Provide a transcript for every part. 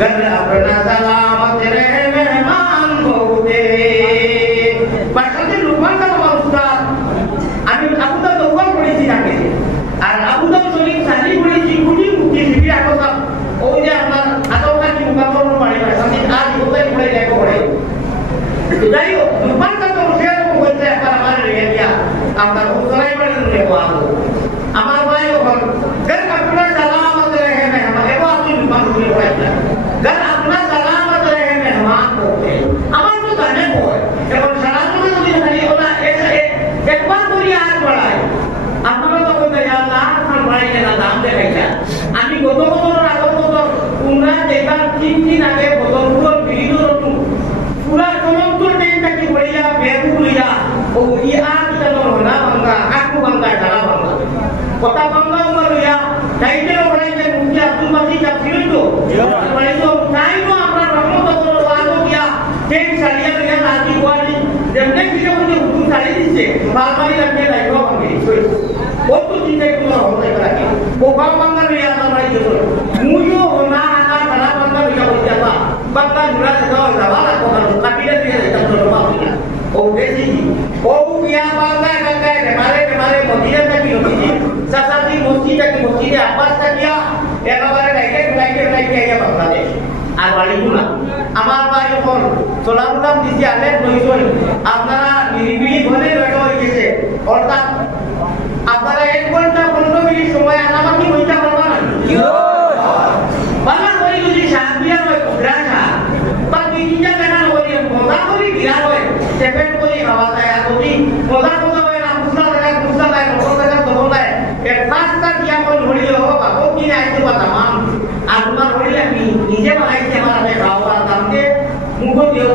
गण अपना बारबारी लगने लाइको होंगे इसको वो तो चीज़ें क्यों ना होने करा के वो गाँव बंदर भी आता भाई जो मुयो होना आता बड़ा बंदर भी हो जाता बंदा जुड़ा जगह हो जावा ना को करो कबीले भी है तब तो बात है ओ देसी ओ किया बंदा करता है हमारे हमारे मोदी तक ही होती है ससाती मोदी तक मोदी ने आवाज़ तक किया একেবারে ডাইকে ডাইকে ডাইকে আইয়া বাবা দে আর বাড়ি গুলা আমার ভাই এখন চলা গুলাম দিছি, আলে প্রয়োজন আপনারা নিরিবিলি ঘরে রেখে হয়ে গেছে। অর্থাৎ আপনারা এক ঘণ্টা পনেরো মিনিট সময় আনামাকি হইতে পারবা না।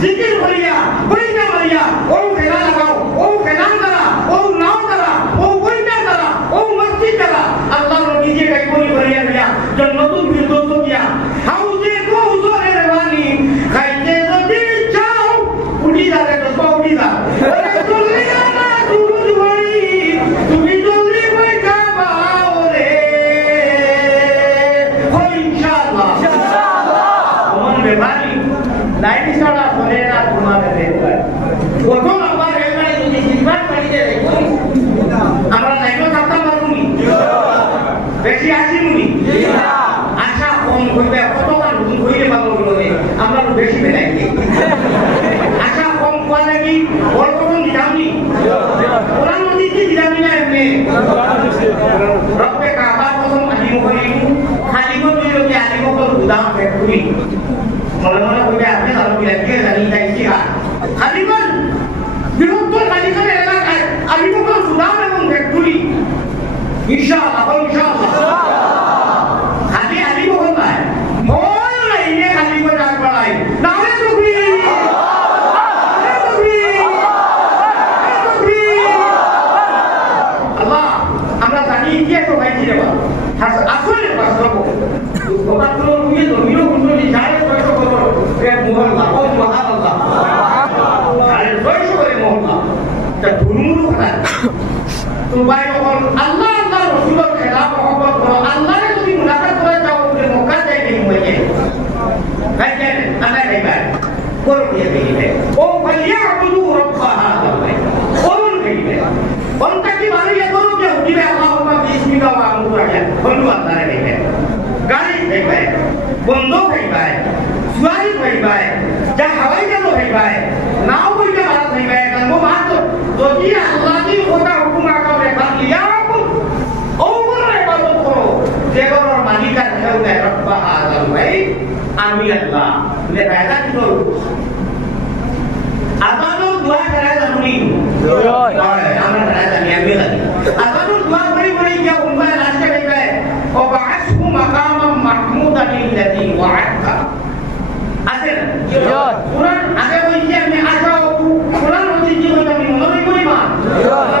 জিকির Halimbawa হয়ে গেলে ও ভাইয়া আবুদু রব্বা হাযাল বাইত কোন গেলে কোনটা কি মানে করো যে উঠিবে আল্লাহুম্মা বিসমিকা ওয়া আমুরাকা বন্ধু আল্লাহ গেলে গাড়ি খাইবে বন্ধ খাইবে জুয়ারি খাইবে যা হাওয়াই গেল খাইবে নাও কইতে ভাড়া খাইবে কারণ মাত্র যদি আল্লাহ কি কথা হুকুম আকামে বাকিয়া ওগুলো ইবাদত করো যেগুলোর মালিকার কেউ নেই রব্বা হাযাল বাইত আমি আল্লাহ বলে রায়দা কি করব আজানুর দোয়া করা জানুনি আমরা করা জানি আমি জানি আজানুর দোয়া করি বলি যে উম্মা রাস্তা হইবে ও বাআসহু মাকামাম মাহমুদান আল্লাযী ওয়া'আদা আছে? কোরআন আগে বলছি আমি আশা কোরআন বলছি কি আমি মনে করি মা।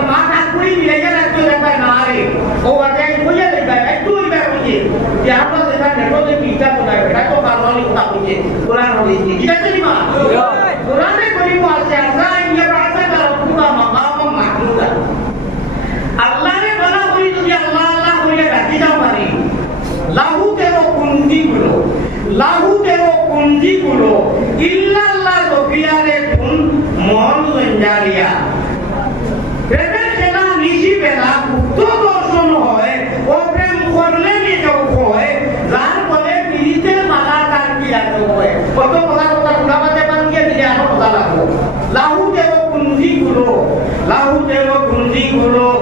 মা কাজ করি মিলে গেলে একটু দেখা না রে। ও আগে কইয়া দেবে একটু ইবা কইছে যে আমরা যেটা নেটো যে কিতা কথা এটা তো বাংলালি কথা কইছে কোরআন বলছি কি আছে মা কোরআনে বলি মা আছে আসা ইয়া বাসা কার পুরা মাকাম মাহমুদা আল্লাহ রে বলা করি তুমি আল্লাহ আল্লাহ কইলে ডাকি যাও পারি লাহু তেরো কুন্দি গুলো লাহু তেরো কুন্দি গুলো ইল্লাল্লাহ রবিয়ারে কুন মহল জঞ্জারিয়া প্রেমের খেলা নিশি বেলা গুপ্ত দর্শন হয় ও প্রেম করলে নিজেও হয় যার ফলে পিড়িতে মালা তার পিয়াতে হয় কত কথা কথা গুলাবাতে পারলে দিলে আরও কথা লাগবো লাহু তেরো কুন্দি গুলো লাহু তেরো কুন্দি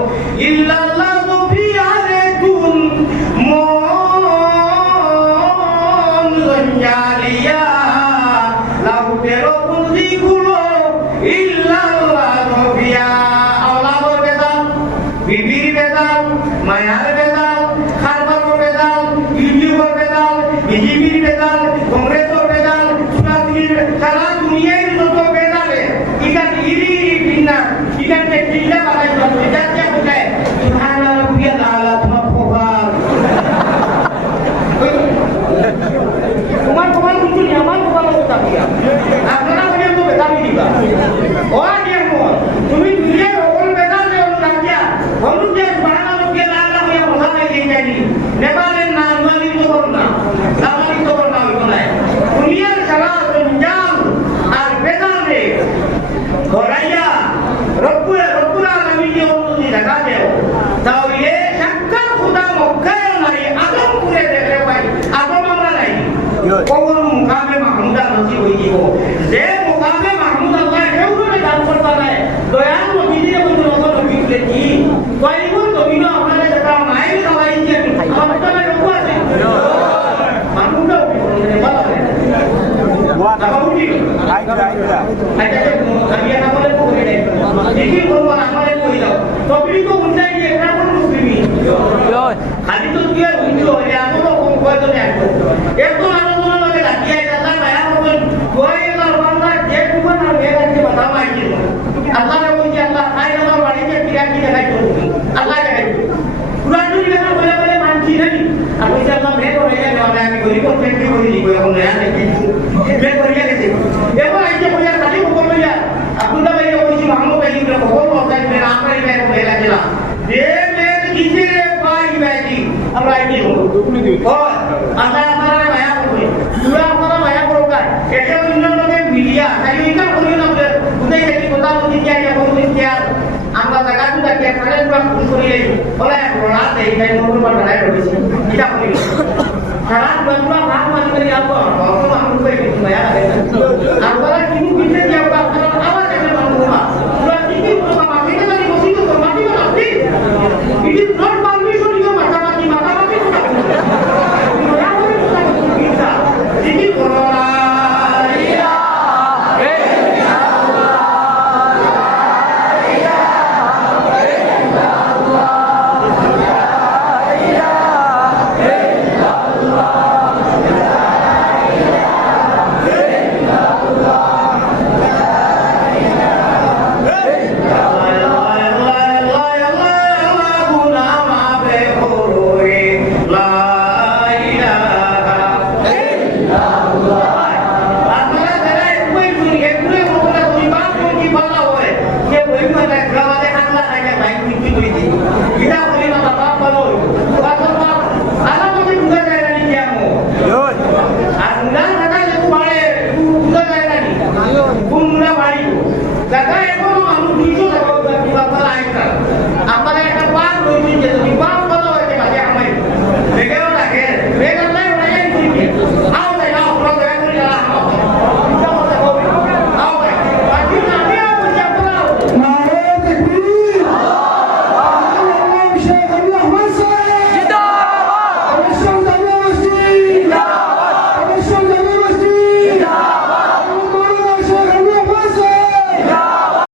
কথা আপনারা বলে তো বেদামি দিবা। ও দিয়ে মোর তুমি দুনিয়ার ওল বেদাল দে ওল হলু যে বাড়ানো লোকে লাল লাল হইয়া বসা জানি নেপালের না আলমানি তো করো না। আলমানি তো করো না ওই দুনিয়ার সারা জঞ্জাল আর বেদাল রে ঘরাইয়া রব্বুল রব্বুল আলামিন যে অনুমতি দেখা দেও। তাহলে সাক্ষাৎ খুদা মক্কায় নাই আদম করে পাই। আদম আমরা নাই। কখন মুকামে মাহমুদা নসিব হয়ে যাব যে মুকামে মাহমুদ আল্লাহ কেউ করে দান করতে নাই দয়াল নবী দিয়ে বলতে নতুন নবী বলে কি কয়েকজন নবী না আপনারা দেখা মায়ের খাওয়াই দিয়ে আমার তো নাই রকম আছে মাহমুদা ভালো দাবা উঠি দেখি করব আমারে কই দাও তবে তো উন্নয় গিয়ে এটা কোন মুসলিমি খালি তো কি আর উন্নয় হয়ে এত রকম কয়জন একটো এত আলোচনা লাগে লাগিয়ে আল্লাহ মায়া করবেন কয় এবার বান্দা যে কুমান আর বে গাছে বাধা মাইছে আল্লাহ রে বলছি আল্লাহ খাই আমার বাড়িতে কিরা কি দেখাই তো আল্লাহ দেখাই কুরআন যদি লেখা বলে বলে মানছি নাই আর বলছি আল্লাহ মে করে গেলে আমি গরিব থেকে করি দিব এখন নয়া দেখি মে করে গেছে এবার আইছে বলে খালি খবর লইয়া আপনারা বাইরে বলছি আমরা এই ব্যাগ ভেলা দিলাম যে মেয়ের কিসে পাই ব্যাগি আমরা কি আইয়া বলছি কি আর আমরা জায়গা তো দেখি খালে পুরা খুন করি এই বলে বড়া দেই তাই নতুন বার দাঁড়ায় এটা করি সারা বাংলা ভাগ মানে করি